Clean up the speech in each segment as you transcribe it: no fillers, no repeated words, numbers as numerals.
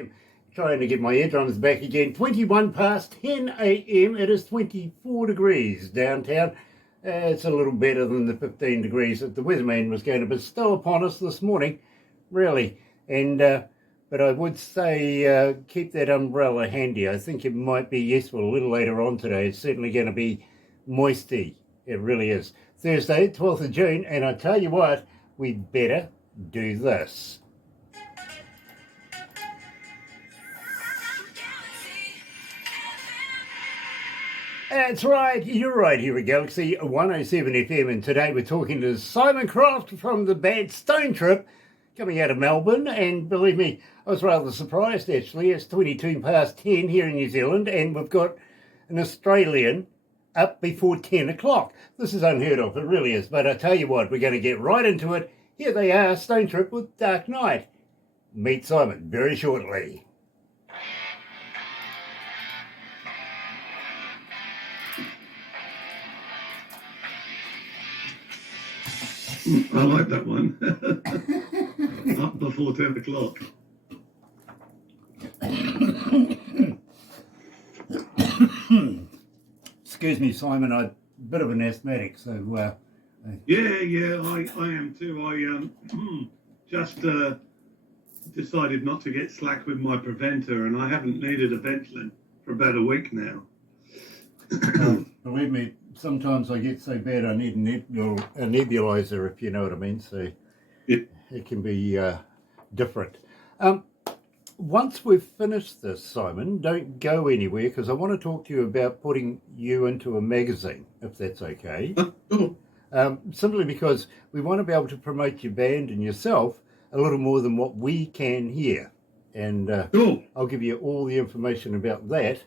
I'm trying to get my eardrums back again. 21 past 10 a.m. It is 24 degrees downtown. It's a little better than the 15 degrees that the weatherman was going to bestow upon us this morning, really. And but I would say keep that umbrella handy. I think it might be useful a little later on today. It's certainly going to be moisty. It really is. Thursday, 12th of June, and I tell you what, we'd better do this. That's right, you're right here at Galaxy 107 FM, and today we're talking to Simon Croft from the band Stonetrip, coming out of Melbourne. And believe me, I was rather surprised actually. It's 22 past 10 here in New Zealand, and we've got an Australian up before 10 o'clock. This is unheard of, it really is. But I tell you what, we're going to get right into it. Here they are, Stonetrip with Dark Night. Meet Simon very shortly. I like that one. Up before 10 o'clock. Excuse me, Simon, I'm a bit of an asthmatic, so... Yeah, I am too. I just decided not to get slack with my preventer, and I haven't needed a Ventolin for about a week now. Believe me, sometimes I get so bad I need a nebulizer, if you know what I mean, so Yep. It can be different. Once we've finished this, Simon, don't go anywhere, because I want to talk to you about putting you into a magazine, if that's okay. Cool. Simply because we want to be able to promote your band and yourself a little more than what we can here. And Cool. I'll give you all the information about that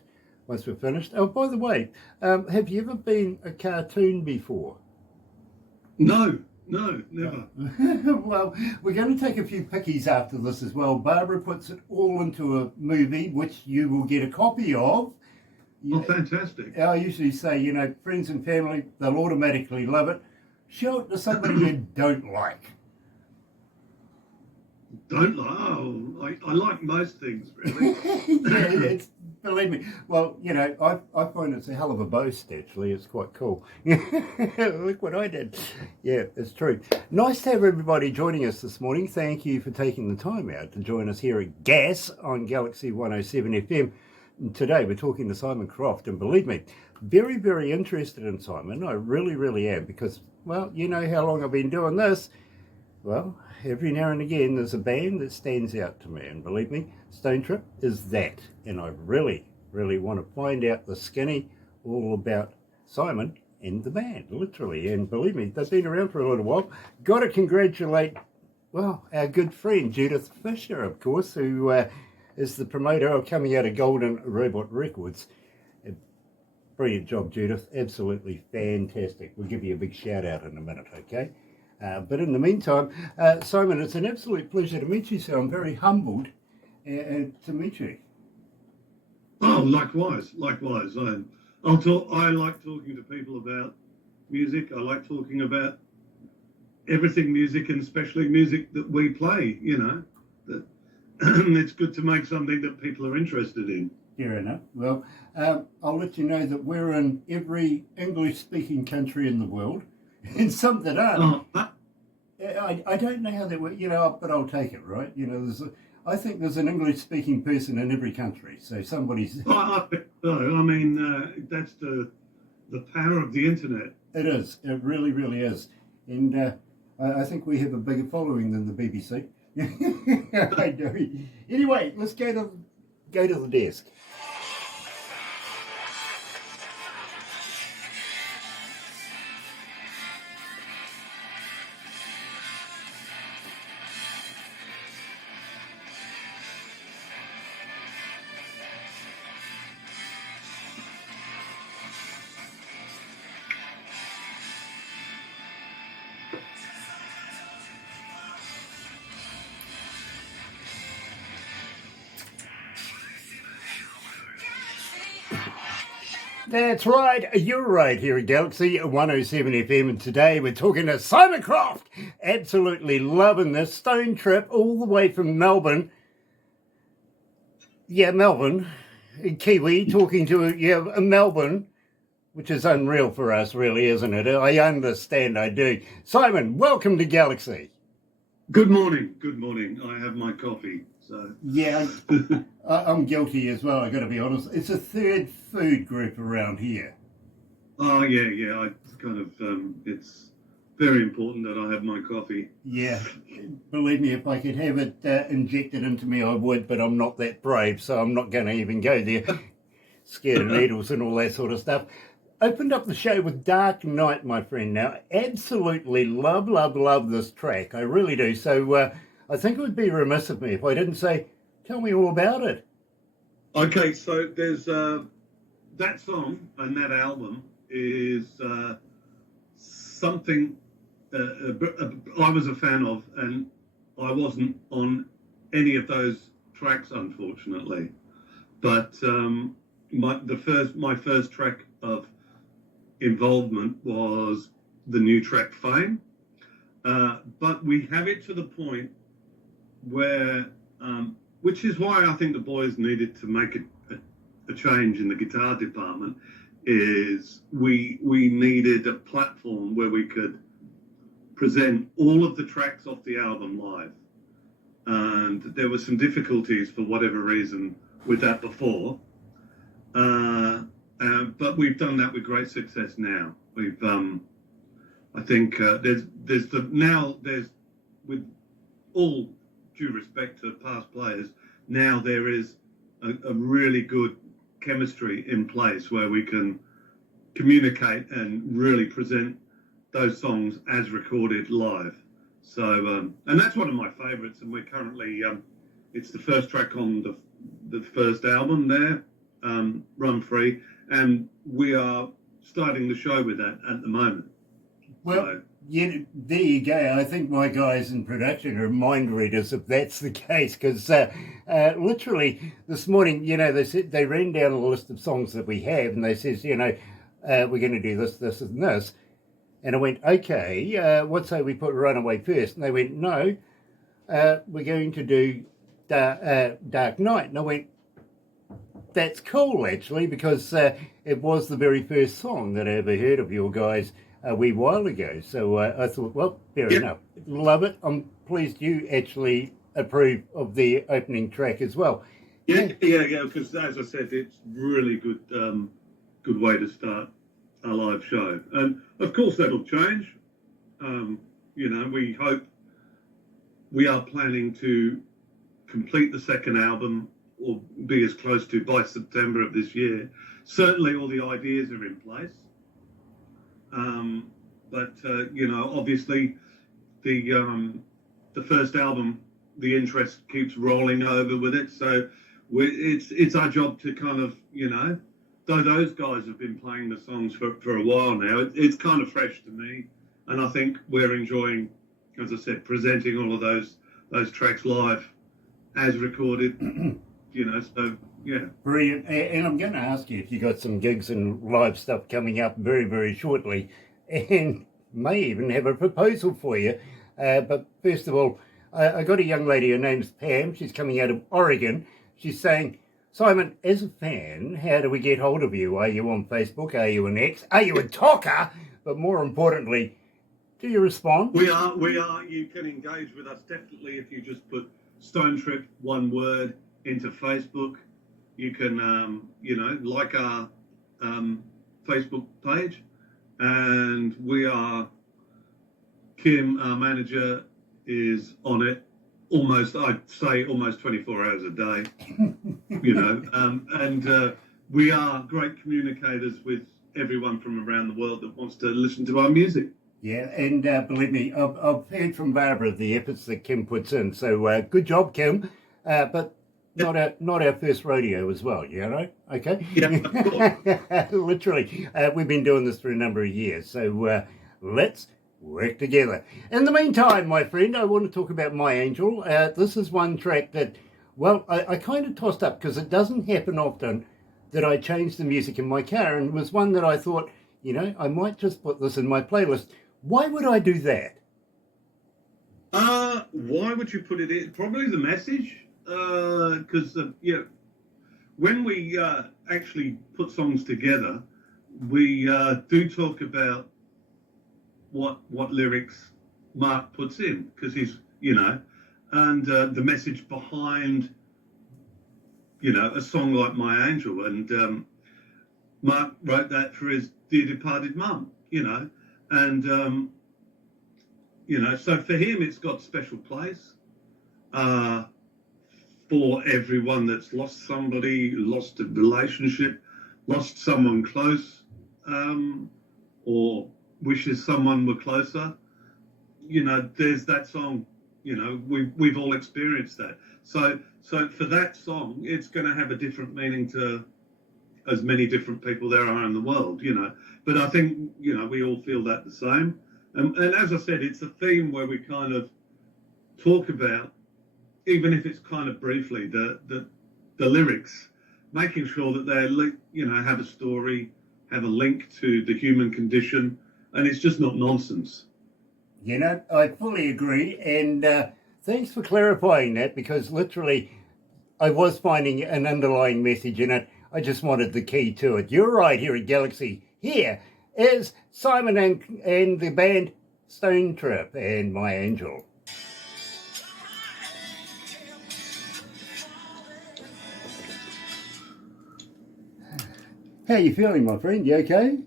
once we're finished. Oh, by the way, have you ever been a cartoon before? No, never. Well, we're going to take a few pickies after this as well. Barbara puts it all into a movie, which you will get a copy of. Oh, fantastic. I usually say, friends and family, they'll automatically love it. Show it to somebody you don't like. Don't like? Oh, I like most things, really. Yeah, believe me. Well, I find it's a hell of a boast, actually. It's quite cool. Look what I did. Yeah, it's true. Nice to have everybody joining us this morning. Thank you for taking the time out to join us here at GAS on Galaxy 107 FM. And today we're talking to Simon Croft, and believe me, very, very interested in Simon. I really, really am, because, well, you know how long I've been doing this. Well, every now and again there's a band that stands out to me, and believe me, Stonetrip is that. And I really, really want to find out the skinny all about Simon and the band, literally. And believe me, they've been around for a little while. Got to congratulate, well, our good friend Judith Fisher, of course, who is the promoter of coming out of Golden Robot Records. Brilliant job, Judith. Absolutely fantastic. We'll give you a big shout out in a minute, okay? But in the meantime, Simon, it's an absolute pleasure to meet you, so I'm very humbled to meet you. Oh, likewise. I like talking to people about music. I like talking about everything music, and especially music that we play, That it's good to make something that people are interested in. Fair enough. Well, I'll let you know that we're in every English-speaking country in the world, and some that aren't. Oh, I don't know how that works, but I'll take it, right? I think there's an English-speaking person in every country, so somebody's... I mean, that's the power of the internet. It is. It really, really is. And I think we have a bigger following than the BBC. I do. Anyway, let's go to the desk. That's right, you're right here at Galaxy 107 FM, and today we're talking to Simon Croft. Absolutely loving this Stonetrip all the way from Melbourne. Yeah, Melbourne, Kiwi, talking to Melbourne, which is unreal for us, really, isn't it? I understand, I do. Simon, welcome to Galaxy. Good morning. Good morning. I have my coffee. So Yeah, I'm guilty as well, I got to be honest. It's a third food group around here. oh yeah. I kind of it's very important that I have my coffee. Yeah, believe me, if I could have it injected into me, I would, but I'm not that brave, so I'm not going to even go there. Scared of needles and all that sort of stuff. Opened up the show with Dark Knight, my friend. Now, absolutely love this track. I really do. So I think it would be remiss of me if I didn't say, tell me all about it. Okay, so there's that song and that album is something I was a fan of, and I wasn't on any of those tracks, unfortunately. But my first track of involvement was the new track Fame. But we have it to the point where, which is why I think the boys needed to make a change in the guitar department, is we needed a platform where we could present all of the tracks off the album live. And there were some difficulties for whatever reason with that before. But we've done that with great success now. We've, I think there's with all due respect to past players, now there is a really good chemistry in place where we can communicate and really present those songs as recorded live. So, and that's one of my favourites, and we're currently, it's the first track on the first album there, Run Free, and we are starting the show with that at the moment. Well, so, yeah, there you go. I think my guys in production are mind readers if that's the case, because literally this morning, they said they ran down a list of songs that we have, and they says, we're going to do this, this, and this. And I went, okay, what say we put Runaway first? And they went, no, we're going to do Dark Knight. And I went, that's cool, actually, because it was the very first song that I ever heard of your guys a wee while ago. So I thought, well, fair enough. Love it. I'm pleased you actually approve of the opening track as well. Yeah, because as I said, it's really good way to start a live show. And of course that'll change. We hope, we are planning to complete the second album or be as close to by September of this year. Certainly all the ideas are in place. But obviously the first album, the interest keeps rolling over with it. So it's our job to kind of, though those guys have been playing the songs for a while now, it's kind of fresh to me. And I think we're enjoying, as I said, presenting all of those tracks live as recorded, so yeah. Brilliant. And I'm going to ask you if you got some gigs and live stuff coming up very, very shortly, and may even have a proposal for you. But first of all, I got a young lady, her name's Pam. She's coming out of Oregon. She's saying, Simon, as a fan, how do we get hold of you? Are you on Facebook? Are you an X? Are you a talker? But more importantly, do you respond? We are. You can engage with us definitely if you just put Stonetrip, one word, into Facebook. You can, like our Facebook page. And we are, Kim, our manager, is on it I'd say almost 24 hours a day, and we are great communicators with everyone from around the world that wants to listen to our music. Yeah, and believe me, I've heard from Barbara the efforts that Kim puts in, so good job, Kim, but not our first rodeo as well, okay? Yeah, literally, we've been doing this for a number of years, so let's work together. In the meantime, my friend, I want to talk about My Angel. This is one track that, well, I kind of tossed up because it doesn't happen often that I change the music in my car, and it was one that I thought, I might just put this in my playlist. Why would I do that? Why would you put it in? Probably the message, because when we actually put songs together, we do talk about what lyrics Mark puts in, because he's, and the message behind, a song like My Angel. And Mark wrote that for his dear departed mum, and, so for him, it's got special place. For everyone that's lost somebody, lost a relationship, lost someone close, or wishes someone were closer, there's that song. We've all experienced that. So for that song, it's going to have a different meaning to as many different people there are in the world. But I think we all feel that the same. And as I said, it's a theme where we kind of talk about, even if it's kind of briefly, the lyrics, making sure that they have a story, have a link to the human condition, and it's just not nonsense. I fully agree, and thanks for clarifying that, because literally I was finding an underlying message in it. I just wanted the key to it. You're right, here at Galaxy. Here is Simon and the band Stonetrip and My Angel. How you feeling, my friend? You okay?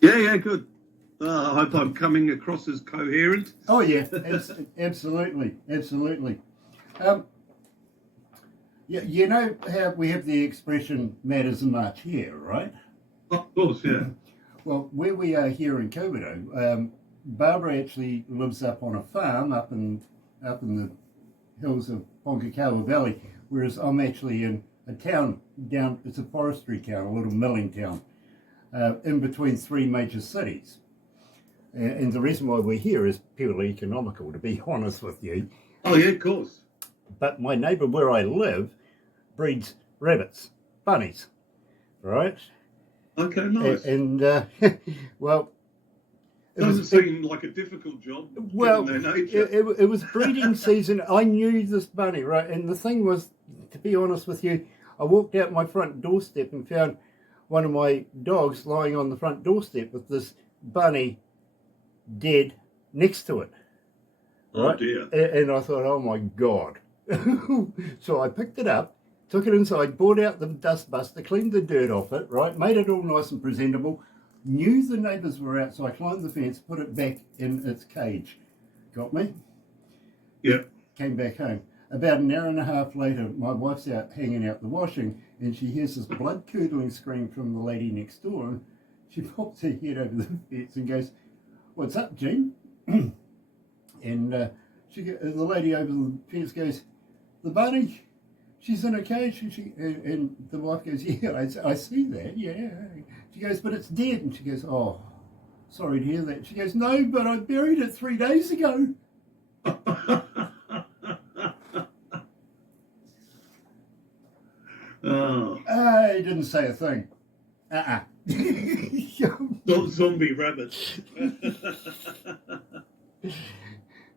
Yeah, good. I hope I'm coming across as coherent. Oh yeah, absolutely. You know how we have the expression "matters much" here, right? Of course, yeah. Well, where we are here in Komodo, Barbara actually lives up on a farm up in the hills of Ponkakawa Valley, whereas I'm actually in a town down. It's a forestry town, a little milling town, in between three major cities. And the reason why we're here is purely economical, to be honest with you. Oh yeah, of course. But my neighbour where I live breeds rabbits, bunnies, right? Okay, nice. And well, it doesn't seem like a difficult job. Well, given their nature. It was breeding season. I knew this bunny, right? And the thing was, to be honest with you, I walked out my front doorstep and found one of my dogs lying on the front doorstep with this bunny dead next to it. Right? Oh dear. And I thought, oh my God. So I picked it up, took it inside, brought out the dust buster, cleaned the dirt off it, right? Made it all nice and presentable. Knew the neighbours were out, so I climbed the fence, put it back in its cage. Got me? Yeah. Came back home. About an hour and a half later, my wife's out hanging out the washing, and she hears this blood-curdling scream from the lady next door, and she pops her head over the fence and goes, "What's up, Jean?" And the lady over the fence goes, "The bunny, she's in a cage." And the wife goes, "Yeah, I see that, yeah." She goes, "But it's dead." And she goes, "Oh, sorry to hear that." She goes, "No, but I buried it 3 days ago." Oh. I didn't say a thing. Not zombie rabbits.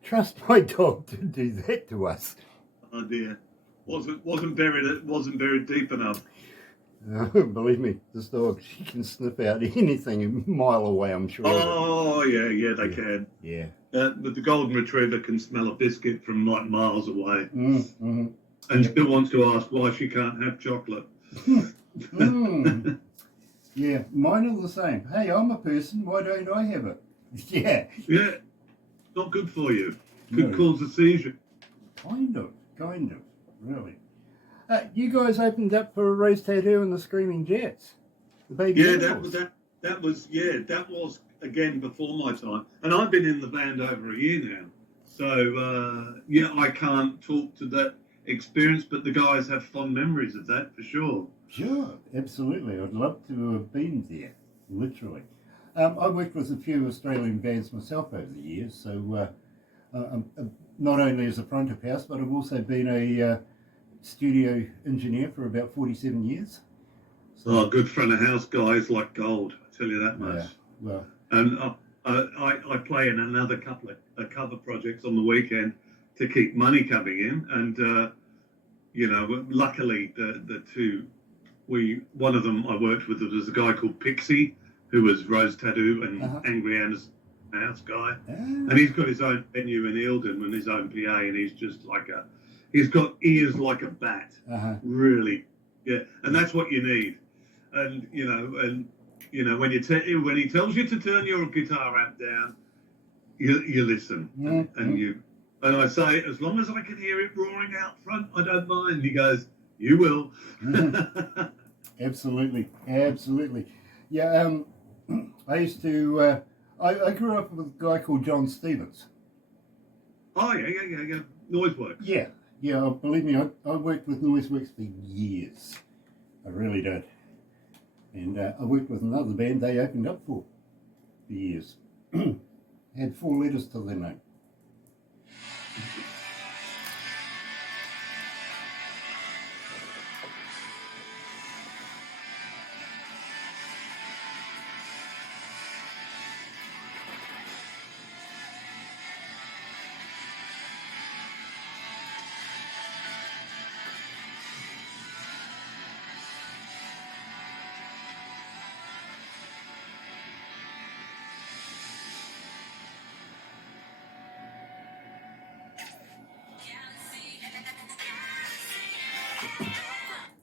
Trust my dog to do that to us. Oh dear. Wasn't buried deep enough. Believe me, this dog, she can sniff out anything a mile away, I'm sure. Oh yeah, they can. Yeah. But the golden retriever can smell a biscuit from like miles away. Mm-hmm. And still wants to ask why she can't have chocolate. Yeah, mine are the same. Hey, I'm a person, why don't I have it? Yeah. Yeah, not good for you. Could cause a seizure. Kind of, really. You guys opened up for a Rose Tattoo and the Screaming Jets. The baby animals. that was again before my time. And I've been in the band over a year now. So, I can't talk to that experience, but the guys have fond memories of that for sure. Sure, absolutely. I'd love to have been there, literally. I worked with a few Australian bands myself over the years, so not only as a front of house, but I've also been a studio engineer for about 47 years. So, good front of house guys like gold, I tell you that much. Yeah, well. And I play in another couple of cover projects on the weekend to keep money coming in, and luckily the two one of them I worked with was a guy called Pixie, who was Rose Tattoo and Angry Anna's house guy, and he's got his own venue in Eildon and his own PA, and he's just he's got ears like a bat, really, yeah, and that's what you need, and when he tells you to turn your guitar amp down, you listen, and I say, as long as I can hear it roaring out front, I don't mind. He goes, you will. Absolutely. Yeah, I used to, I grew up with a guy called John Stevens. Oh, yeah. Noiseworks. Yeah, believe me, I worked with Noiseworks for years. I really did. And I worked with another band they opened up for years. Had 4 letters to their name.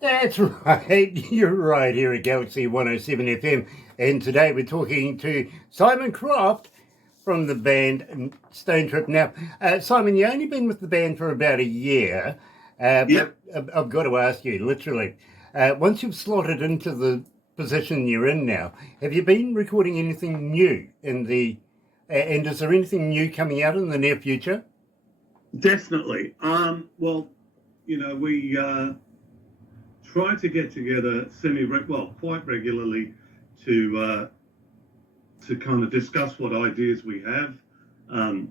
That's right, you're right here at Galaxy 107 FM, and today we're talking to Simon Croft from the band Stonetrip. Now, Simon, you've only been with the band for about a year, but I've got to ask you, literally, once you've slotted into the position you're in now, have you been recording anything new and is there anything new coming out in the near future? Definitely. We try to get together quite regularly to kind of discuss what ideas we have.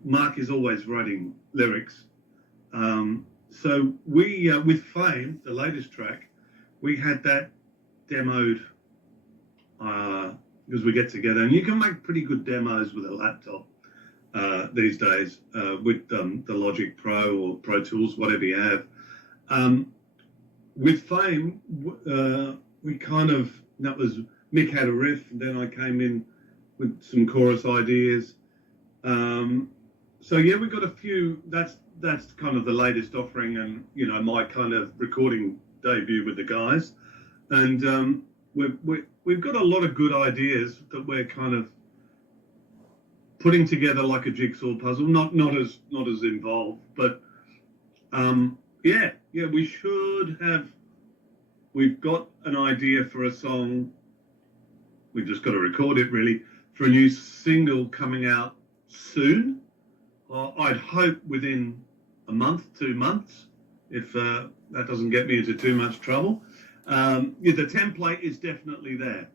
Mark is always writing lyrics. So we, with Fame, the latest track, we had that demoed because we get together, and you can make pretty good demos with a laptop these days with the Logic Pro or Pro Tools, whatever you have. With Fame, Mick had a riff, and then I came in with some chorus ideas. We've got a few. That's kind of the latest offering, and my kind of recording debut with the guys, and we've got a lot of good ideas that we're kind of putting together like a jigsaw puzzle. Not as involved, but we should have. We've got an idea for a song. We've just got to record it, really, for a new single coming out soon. I'd hope within a month, 2 months, if that doesn't get me into too much trouble. The template is definitely there.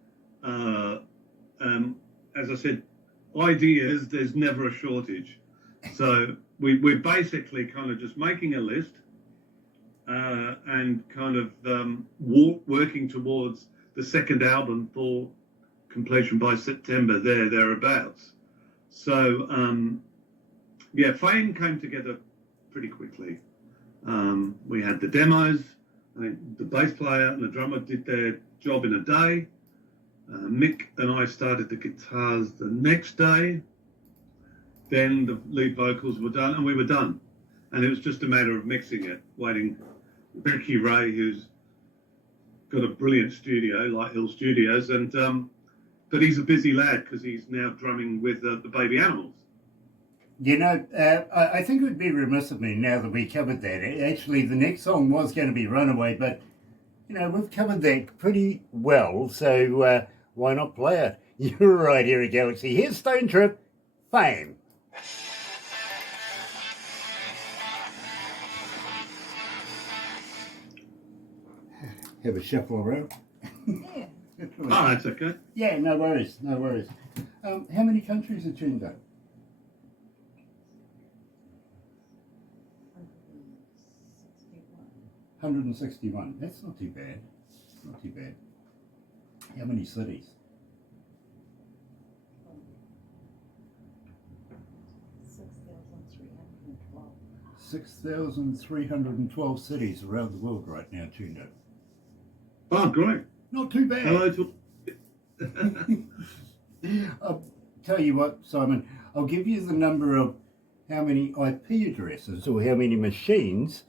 As I said, ideas, there's never a shortage. So we're basically kind of just making a list and kind of working towards the second album for completion by September, thereabouts. So, Fame came together pretty quickly. We had the demos. I think the bass player and the drummer did their job in a day. Mick and I started the guitars the next day. Then the lead vocals were done, and we were done. And it was just a matter of mixing it, waiting. Becky Ray, who's got a brilliant studio, Light Hill Studios, but he's a busy lad because he's now drumming with the Baby Animals. I think it would be remiss of me now that we covered that. Actually, the next song was going to be Runaway, but, we've covered that pretty well, so why not play it? You're right here at Galaxy. Here's Stonetrip, Fame. Have a shuffle around. Yeah. That's okay. Yeah, no worries. How many countries are tuned up? 161. That's not too bad. How many cities? 6,312 cities around the world right now tuned up. Oh, great. Not too bad. Hello to... I'll tell you what, Simon, I'll give you the number of how many IP addresses or how many machines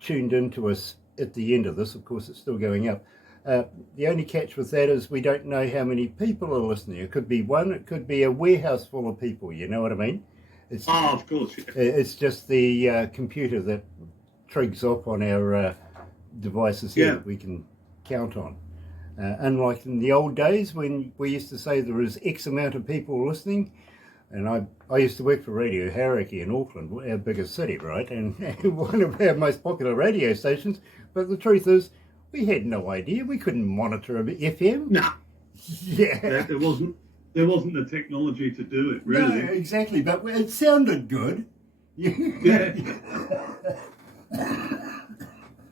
tuned into us at the end of this. Of course, it's still going up. The only catch with that is we don't know how many people are listening. It could be one, it could be a warehouse full of people, you know what I mean? It's, of course, yeah. It's just the computer that trigs up on our devices here that we can count on. Unlike in the old days when we used to say there was X amount of people listening, and I used to work for Radio Hauraki in Auckland, our biggest city, right, and one of our most popular radio stations, but the truth is, we had no idea. We couldn't monitor a FM. No. Yeah. There wasn't the technology to do it, really. No, exactly, but it sounded good. Yeah.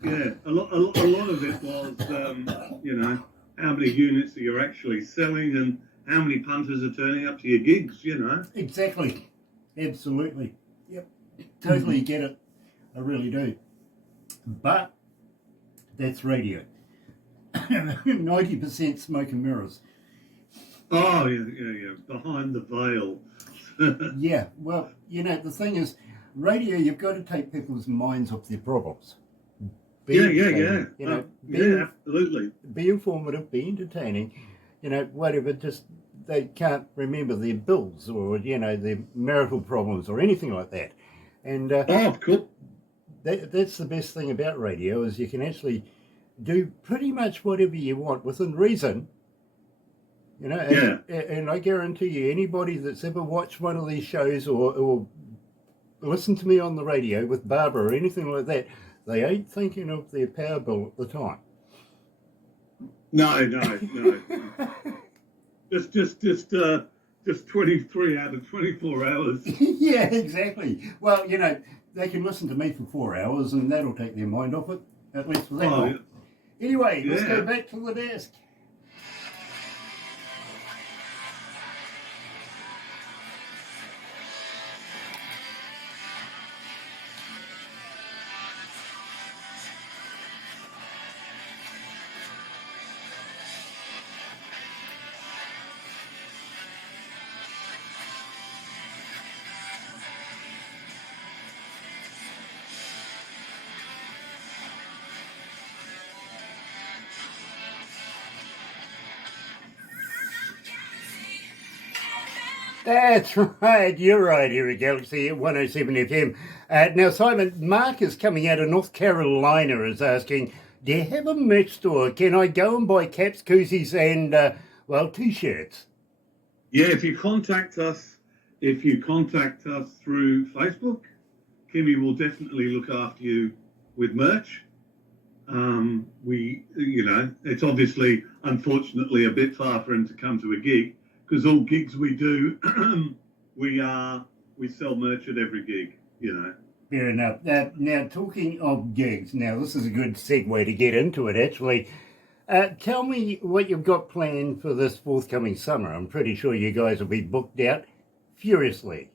Yeah, a lot of it was, how many units that you're actually selling and how many punters are turning up to your gigs, Exactly. Absolutely. Yep. Totally get it. I really do. But that's radio. 90% smoke and mirrors. Oh, yeah. Behind the veil. Yeah, well, the thing is, radio, you've got to take people's minds off their problems. Yeah. Absolutely. Be informative, be entertaining, whatever, just they can't remember their bills or, their marital problems or anything like that. And cool. That's the best thing about radio is you can actually do pretty much whatever you want within reason. And I guarantee you, anybody that's ever watched one of these shows or listened to me on the radio with Barbara or anything like that, they ain't thinking of their power bill at the time. No. just 23 out of 24 hours. Yeah, exactly. Well, they can listen to me for 4 hours and that'll take their mind off it, at least for that long. Yeah. Anyway, let's go back to the desk. That's right, you're right here at Galaxy 107 FM. Now, Simon, Mark is coming out of North Carolina, is asking, do you have a merch store? Can I go and buy caps, koozies and, T-shirts? Yeah, if you contact us through Facebook, Kimmy will definitely look after you with merch. It's obviously, unfortunately, a bit far for him to come to a gig, because all gigs we do, we sell merch at every gig, Fair enough. Now, talking of gigs, now this is a good segue to get into it, actually. Tell me what you've got planned for this forthcoming summer. I'm pretty sure you guys will be booked out furiously.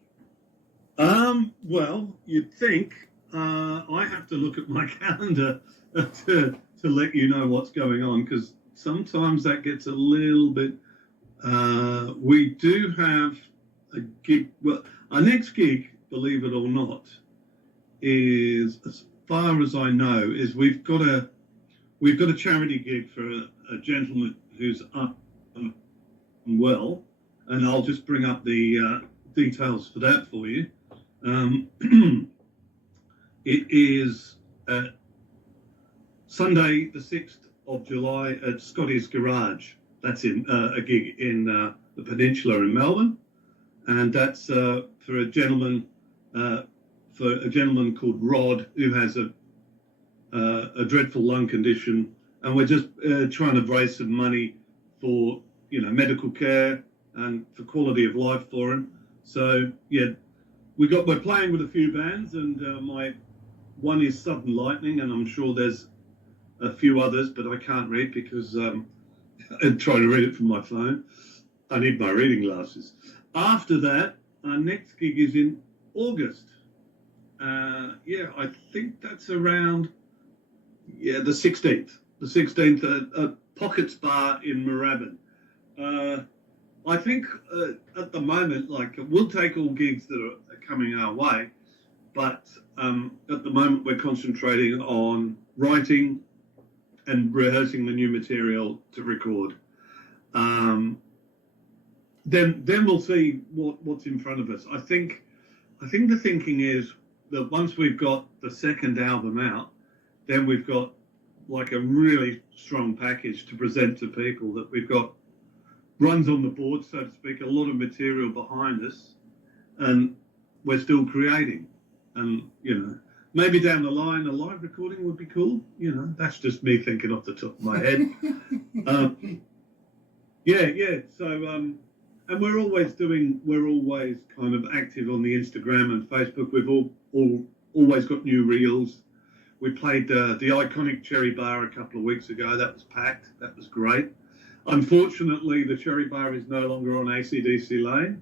Well, you'd think. I have to look at my calendar to let you know what's going on, because sometimes that gets a little bit... we do have a gig. Well, our next gig, believe it or not, is, as far as I know, is we've got a charity gig for a gentleman who's unwell, and I'll just bring up the details for that for you. It is Sunday, the 6th of July at Scotty's Garage. That's in a gig in the Peninsula in Melbourne, and that's for a gentleman called Rod, who has a dreadful lung condition, and we're just trying to raise some money for medical care and for quality of life for him. So yeah, we're playing with a few bands, and my one is Sudden Lightning, and I'm sure there's a few others, but I can't read because and try to read it from my phone. I need my reading glasses. After that, our next gig is in August. I think that's around the 16th. the 16th at Pockets Bar in Moorabbin. I think at the moment, like, we'll take all gigs that are coming our way, but at the moment we're concentrating on writing and rehearsing the new material to record. Then we'll see what's in front of us. I think the thinking is that once we've got the second album out, then we've got like a really strong package to present to people, that we've got runs on the board, so to speak, a lot of material behind us, and we're still creating. And, you know, maybe down the line a live recording would be cool. You know, that's just me thinking off the top of my head. Yeah. So, and we're always kind of active on the Instagram and Facebook. We've always got new reels. We played the iconic Cherry Bar a couple of weeks ago. That was packed. That was great. Unfortunately, the Cherry Bar is no longer on AC/DC Lane.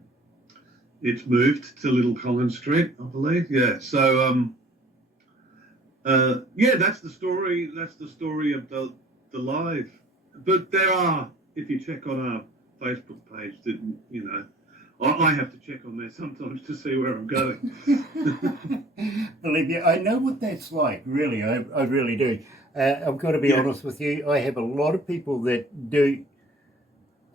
It's moved to Little Collins Street, I believe. Yeah. So, that's the story. That's the story of the live. But there are, if you check on our Facebook page, you know, I have to check on there sometimes to see where I'm going. Believe me, I know what that's like, really. I really do. I've got to be honest with you. I have a lot of people that do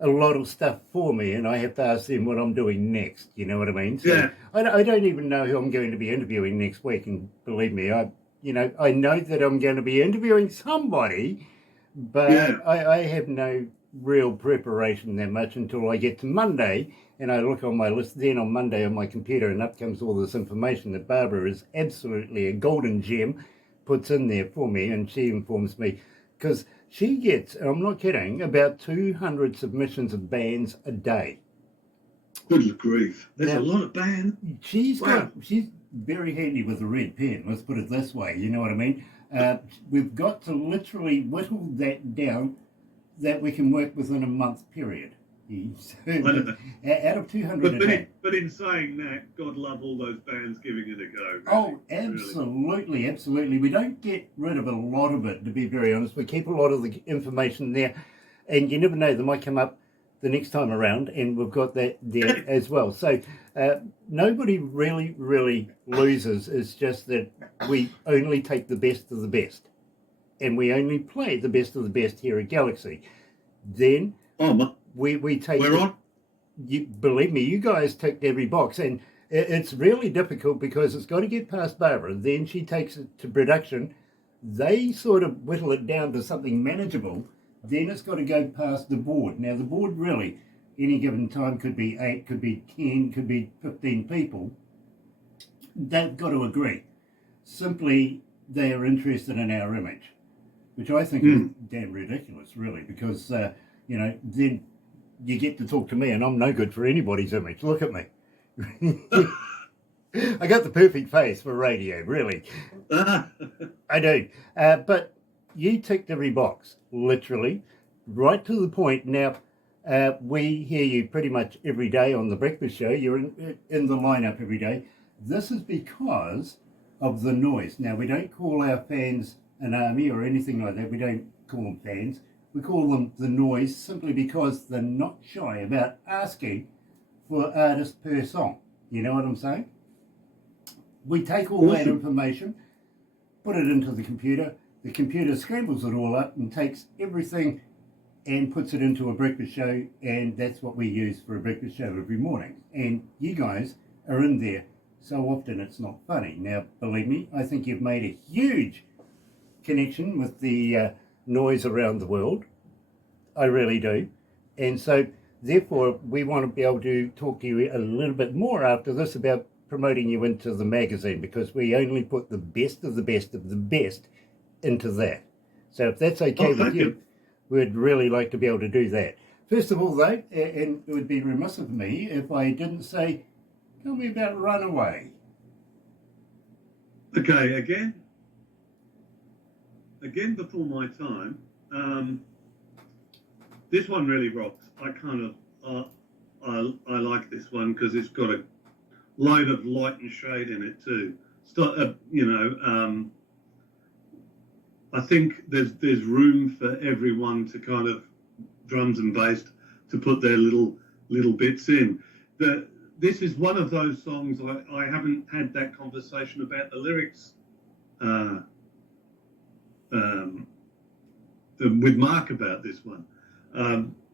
a lot of stuff for me, and I have to ask them what I'm doing next. You know what I mean? So I don't even know who I'm going to be interviewing next week, and believe me, I know that I'm going to be interviewing somebody, but I have no real preparation that much until I get to Monday, and I look on my list then on Monday on my computer, and up comes all this information that Barbara is absolutely a golden gem, puts in there for me, and she informs me, because she gets, and I'm not kidding, about 200 submissions of bands a day. Good grief. There's a lot of bands. She's very handy with a red pen, let's put it this way, you know what I mean? We've got to literally whittle that down that we can work within a month period. Out of 200 a day. But in saying that, God love all those bands giving it a go. Really. Oh, absolutely, absolutely. We don't get rid of a lot of it, to be very honest. We keep a lot of the information there, and you never know, they might come up the next time around, and we've got that there as well. So nobody really loses. It's just that we only take the best of the best, and we only play the best of the best here at Galaxy. Then we take... We're on? Believe me, you guys ticked every box, and it's really difficult because it's got to get past Barbara. Then she takes it to production. They sort of whittle it down to something manageable. Then it's got to go past the board. Now, the board really, any given time, could be 8, could be 10, could be 15 people. They've got to agree. Simply, they are interested in our image, which I think is damn ridiculous, really, because, then you get to talk to me, and I'm no good for anybody's image. Look at me. I got the perfect face for radio, really. I do. But you ticked every box, literally, right to the point. Now, we hear you pretty much every day on the breakfast show. You're in the lineup every day. This is because of the noise. Now, we don't call our fans an army or anything like that. We don't call them fans. We call them the noise simply because they're not shy about asking for artists per song. You know what I'm saying? We take all that information, put it into the computer. The computer scrambles it all up and takes everything and puts it into a breakfast show, and that's what we use for a breakfast show every morning. And you guys are in there so often it's not funny. Now, believe me, I think you've made a huge connection with the noise around the world. I really do. And so, therefore, we want to be able to talk to you a little bit more after this about promoting you into the magazine, because we only put the best of the best of the best into that. So if that's okay with you, we'd really like to be able to do that. First of all, though, and it would be remiss of me if I didn't say, tell me about Runaway. Okay, again before my time. This one really rocks. I kind of I like this one because it's got a load of light and shade in it too. I think there's room for everyone to kind of drums and bass to put their little bits in. This is one of those songs I haven't had that conversation about the lyrics with Mark about this one.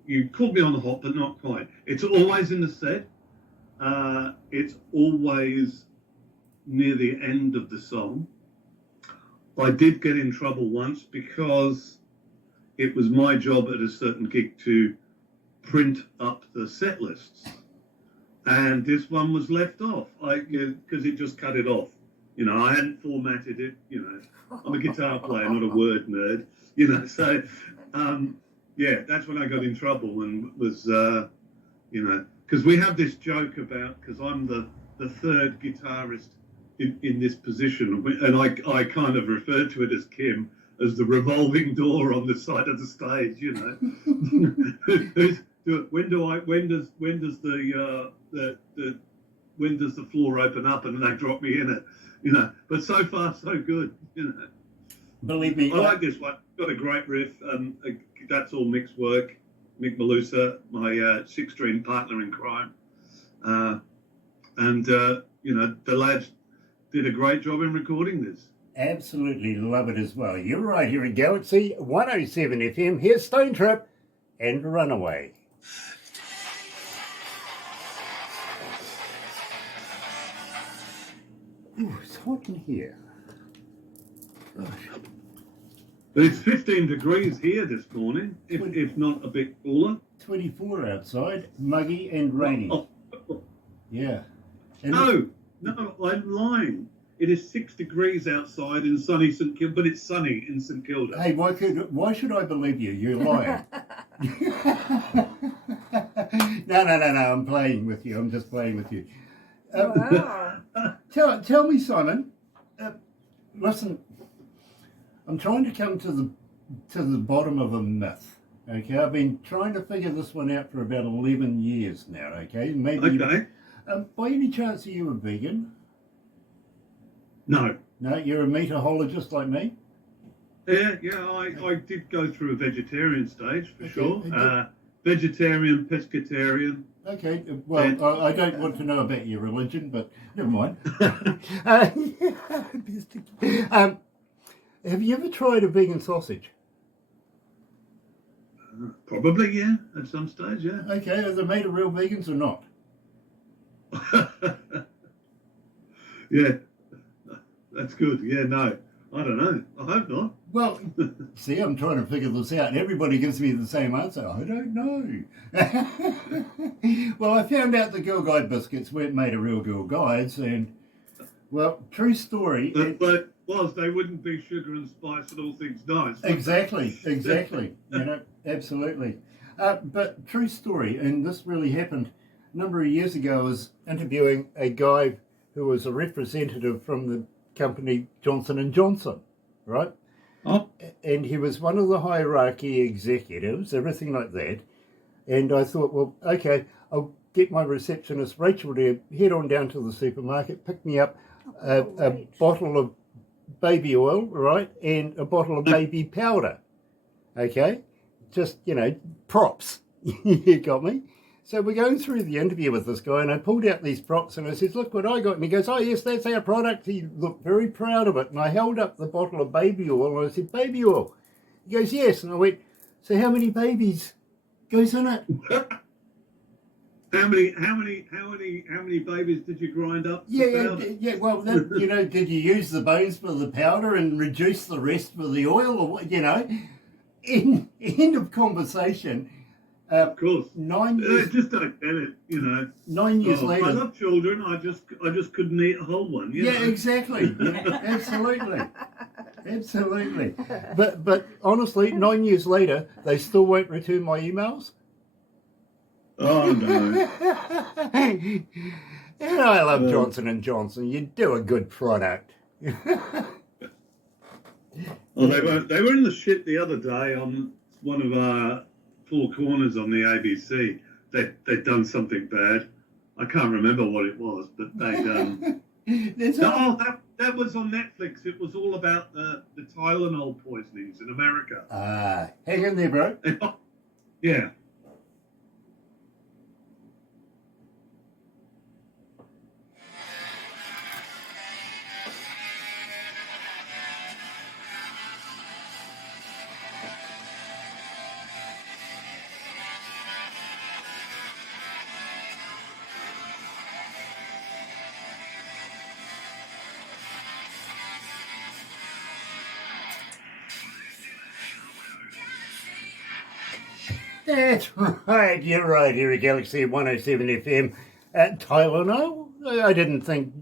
You caught me on the hop, but not quite. It's always in the set. It's always near the end of the song. I did get in trouble once because it was my job at a certain gig to print up the set lists, and this one was left off because it just cut it off. You know, I hadn't formatted it. You know, I'm a guitar player, not a word nerd. You know, so yeah, that's when I got in trouble and was, you know, because we have this joke about, because I'm the third guitarist in this position, and I kind of refer to it as Kim as the revolving door on the side of the stage. You know, when does the floor open up and they drop me in it? You know, but so far so good. You know, Believe me, I like this one. Got a great riff. That's all Mick's work. Mick Malusa, my 6-string partner in crime, and you know, the lads did a great job in recording this. absolutely love it as well. You're right here at Galaxy 107 FM. Here's Stonetrip and Runaway. Ooh, it's hot in here. Gosh. It's 15 degrees here this morning, if not a bit cooler. 24 outside, muggy and rainy. Oh. Yeah. And No, I'm lying. It is 6 degrees outside in sunny St Kilda, but it's sunny in St Kilda. Hey, why should I believe you? You're lying. No, I'm playing with you. I'm just playing with you. Wow. Tell me, Simon. Listen, I'm trying to come to the bottom of a myth. Okay, I've been trying to figure this one out for about 11 years now. Okay, maybe. Okay. By any chance, are you a vegan? No. No, you're a meatologist like me. Yeah, I did go through a vegetarian stage for Okay, sure. Vegetarian, pescatarian. Okay, well, I don't want to know about your religion, but never mind. Have you ever tried a vegan sausage? Probably, yeah, at some stage, yeah. Okay, are they made of real vegans or not? Yeah, that's good. Yeah, no, I don't know. I hope not. Well, see, I'm trying to figure this out, and everybody gives me the same answer. I don't know. Well, I found out the Girl Guide biscuits weren't made of real Girl Guides, and, well, true story. But was they wouldn't be sugar and spice and all things nice. Exactly. You know, absolutely. But true story, and this really happened a number of years ago. I was interviewing a guy who was a representative from the company Johnson & Johnson, right? Oh. And he was one of the hierarchy executives, everything like that. And I thought, well, okay, I'll get my receptionist Rachel to head on down to the supermarket, pick me up a bottle of baby oil, right, and a bottle of baby powder. Okay, just, you know, props. You got me. So we're going through the interview with this guy, and I pulled out these props, and I said, look what I got. And he goes, oh, yes, that's our product. He looked very proud of it. And I held up the bottle of baby oil, and I said, baby oil? He goes, yes. And I went, so how many babies goes in it? How many babies did you grind up? Yeah. Well, that, you know, did you use the bones for the powder and reduce the rest for the oil, or what? You know, end of conversation. Of course. 9 years. I just don't get it, you know. 9 years later. I love children. I just couldn't eat a whole one. You know? Exactly. Yeah, absolutely. But honestly, 9 years later, they still won't return my emails. Oh no. And I love Johnson & Johnson. You do a good product. Well, they were in the shit the other day on one of our Four Corners on the ABC. They'd done something bad. I can't remember what it was, but There's No, that was on Netflix. It was all about the Tylenol poisonings in America. hang in there, bro. Yeah. That's right. You're right here at galaxy107fm. Tylenol? I didn't think,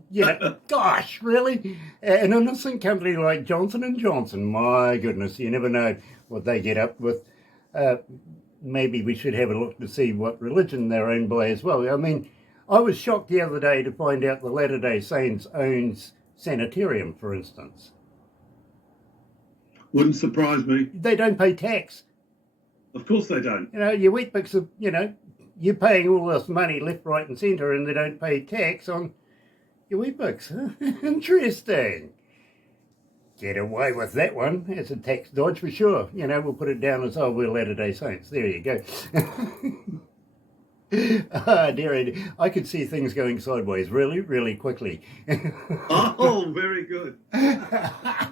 gosh, really? An innocent company like Johnson & Johnson, my goodness, you never know what they get up with. Maybe we should have a look to see what religion they're owned by as well. I mean, I was shocked the other day to find out the Latter-day Saints owns Sanitarium, for instance. Wouldn't surprise me. They don't pay tax. Of course they don't. Your Weet-Bix are, you're paying all this money left, right and centre and they don't pay tax on your Weet-Bix. Interesting. Get away with that one. It's a tax dodge for sure. We'll put it down as, we're Latter-day Saints. There you go. Dear, I could see things going sideways really, really quickly. Oh, very good.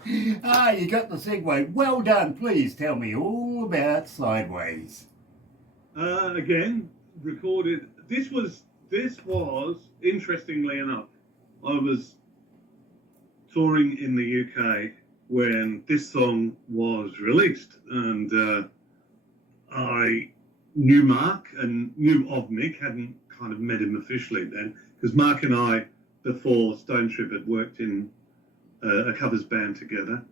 You got the segue. Well done. Please tell me all about Sideways. Again, recorded. This was interestingly enough, I was touring in the UK when this song was released, and I knew Mark and knew of Mick, hadn't kind of met him officially then, because Mark and I, before Stonetrip, had worked in a covers band together,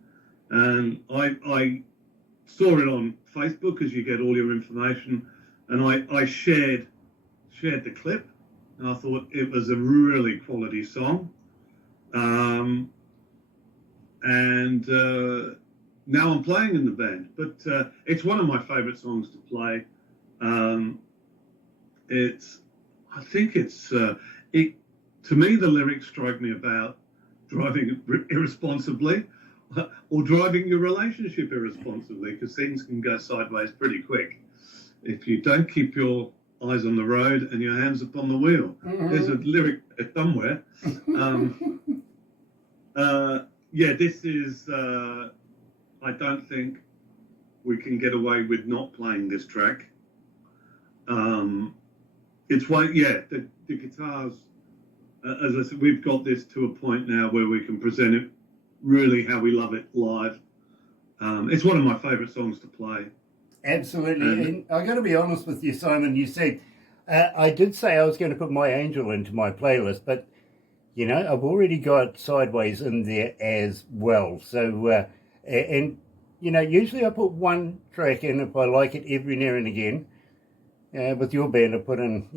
and I saw it on Facebook as you get all your information, and I shared the clip, and I thought it was a really quality song, and now I'm playing in the band, but it's one of my favourite songs to play. To me, the lyrics strike me about driving irresponsibly or driving your relationship irresponsibly, because things can go sideways pretty quick if you don't keep your eyes on the road and your hands upon the wheel. Mm-hmm. There's a lyric somewhere. This is, I don't think we can get away with not playing this track. It's why, the guitars, as I said, we've got this to a point now where we can present it really how we love it live. It's one of my favourite songs to play. Absolutely. And I got to be honest with you, Simon, you said, I did say I was going to put My Angel into my playlist, but, I've already got Sideways in there as well. So, usually I put one track in if I like it every now and again. With your band, I put in,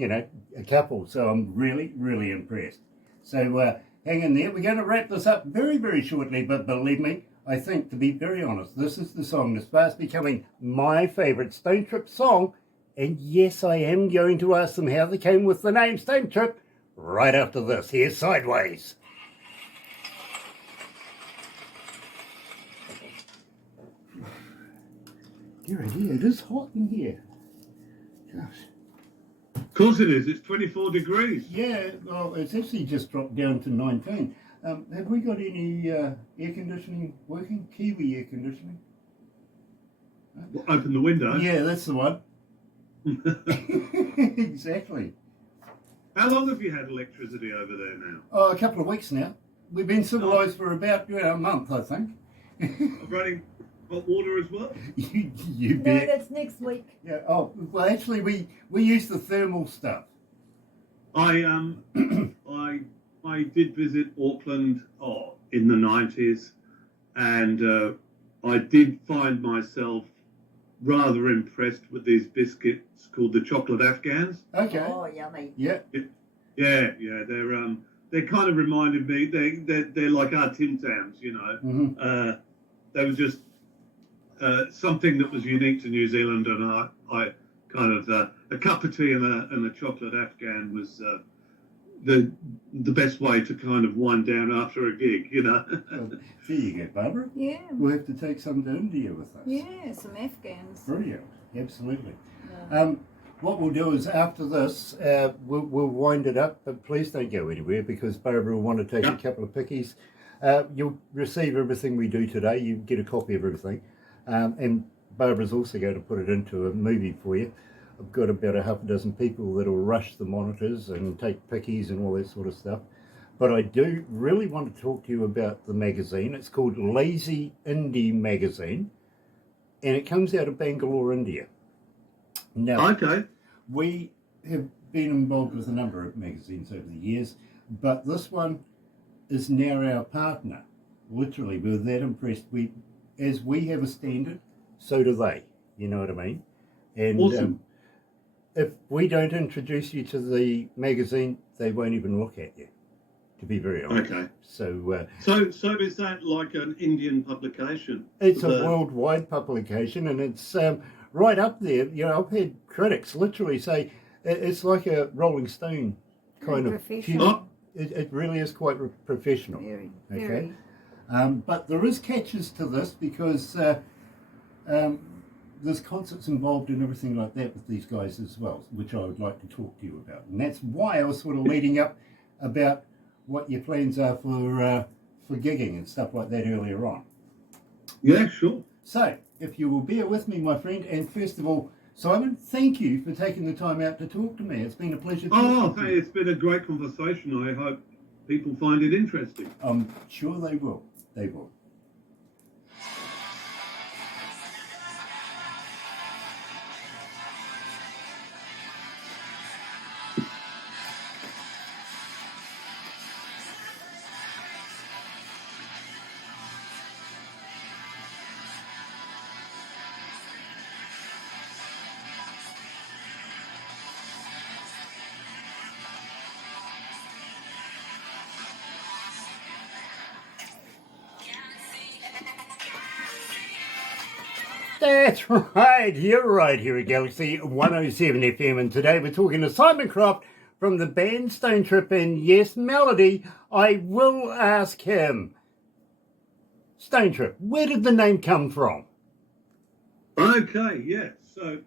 a couple. So I'm really, really impressed. So hang in there. We're going to wrap this up very, very shortly. But believe me, I think, to be very honest, this is the song that's fast becoming my favourite Stonetrip song. And yes, I am going to ask them how they came with the name Stonetrip right after this. Here's Sideways. Dear, it is hot in here. Of course it is. It's 24 degrees. Yeah, well, it's actually just dropped down to 19. Have we got any air conditioning working? Kiwi air conditioning? Open the window. Yeah, that's the one. Exactly. How long have you had electricity over there now? Oh, a couple of weeks now. We've been civilised for about a month, I think. Running hot water as well? You No, bet. that's next week. Yeah. Oh, well, actually, we use the thermal stuff. I did visit Auckland in the 90s, and I did find myself rather impressed with these biscuits called the chocolate Afghans. Okay. Oh, yummy. Yeah. Yeah. They kind of reminded me. They're like our Tim Tams, Mm-hmm. They were just something that was unique to New Zealand, and I kind of a cup of tea and a chocolate Afghan the best way to kind of wind down after a gig, you know. Well, there you go, Barbara. Yeah. We'll have to take some to India with us. Yeah, some Afghans. Brilliant. Absolutely. Yeah. What we'll do is after this, we'll wind it up, but please don't go anywhere because Barbara will want to take a couple of pickies. You'll receive everything we do today. You get a copy of everything. And Barbara's also going to put it into a movie for you. I've got about a half a dozen people that will rush the monitors and take pickies and all that sort of stuff. But I do really want to talk to you about the magazine. It's called Lazy Indie Magazine, and it comes out of Bangalore, India. Now, Okay. we have been involved with a number of magazines over the years, but this one is now our partner. Literally, we're that impressed. As we have a standard, so do they. You know what I mean? And Awesome. if we don't introduce you to the magazine, they won't even look at you, to be very honest. Okay. So So is that like an Indian publication? it's a worldwide publication, and it's right up there. You know, I've had critics literally say it's like a Rolling Stone kind of. Professional. It really is quite professional. Very, Okay. very. But there is catches to this because there's concerts involved and everything like that with these guys as well, which I would like to talk to you about. And that's why I was sort of leading up about what your plans are for gigging and stuff like that earlier on. Yeah, sure. So, if you will bear with me, my friend, and first of all, Simon, thank you for taking the time out to talk to me. It's been a pleasure Oh, talking to hey, you. it's been a great conversation. I hope people find it interesting. I'm sure they will. They will. That's right, you're right here at Galaxy 107 FM, and today we're talking to Simon Croft from the band Stonetrip, and yes, Melody, I will ask him, Stonetrip, where did the name come from? Okay, yeah. So,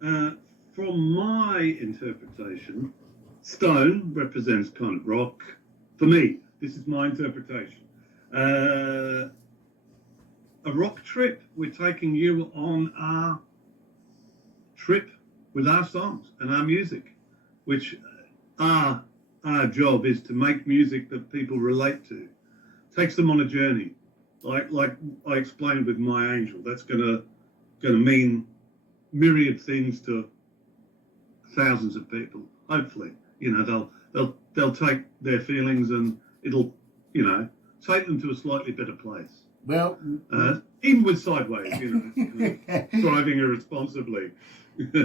from my interpretation, stone represents kind of rock. For me, this is my interpretation. A rock trip, we're taking you on our trip with our songs and our music, which our job is to make music that people relate to. Takes them on a journey. Like I explained with My Angel, that's gonna mean myriad things to thousands of people. Hopefully, you know, they'll take their feelings and it'll, you know, take them to a slightly better place. Well, Even with Sideways, you know, driving irresponsibly.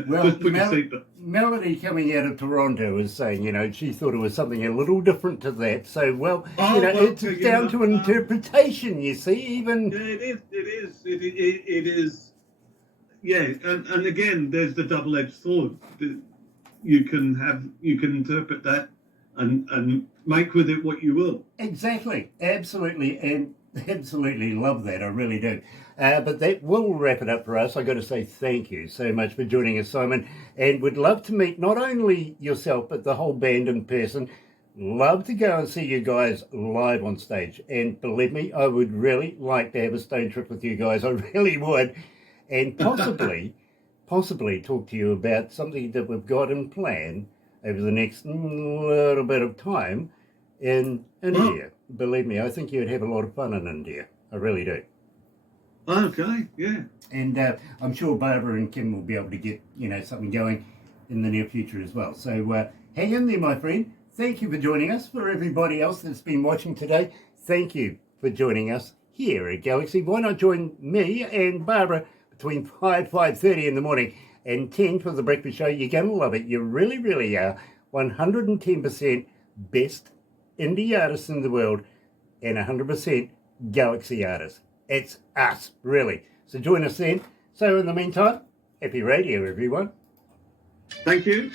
well, Just put your seatbelt. Melody coming out of Toronto is saying, you know, she thought it was something a little different to that. So, well, Oh, you know, well, it's you down know, to interpretation, you see, even... Yeah, it is. Yeah, and again, there's the double-edged sword. You can interpret that and make with it what you will. Exactly, absolutely, and absolutely love that, I really do. But that will wrap it up for us. I've got to say thank you so much for joining us, Simon, and would love to meet not only yourself, but the whole band in person. Love to go and see you guys live on stage, and believe me, I would really like to have a stone trip with you guys, I really would, and possibly talk to you about something that we've got in plan over the next little bit of time in India. Believe me, I think you'd have a lot of fun in India. I really do. Okay, yeah. And I'm sure Barbara and Kim will be able to get, you know, something going in the near future as well. So hang in there, my friend. Thank you for joining us. For everybody else that's been watching today, thank you for joining us here at Galaxy. Why not join me and Barbara between 5:30 in the morning and 10 for the breakfast show? You're going to love it. You really, really are. 110% best indie artists in the world and 100% Galaxy artists. It's us, really. So join us then. So in the meantime, happy radio, everyone. Thank you.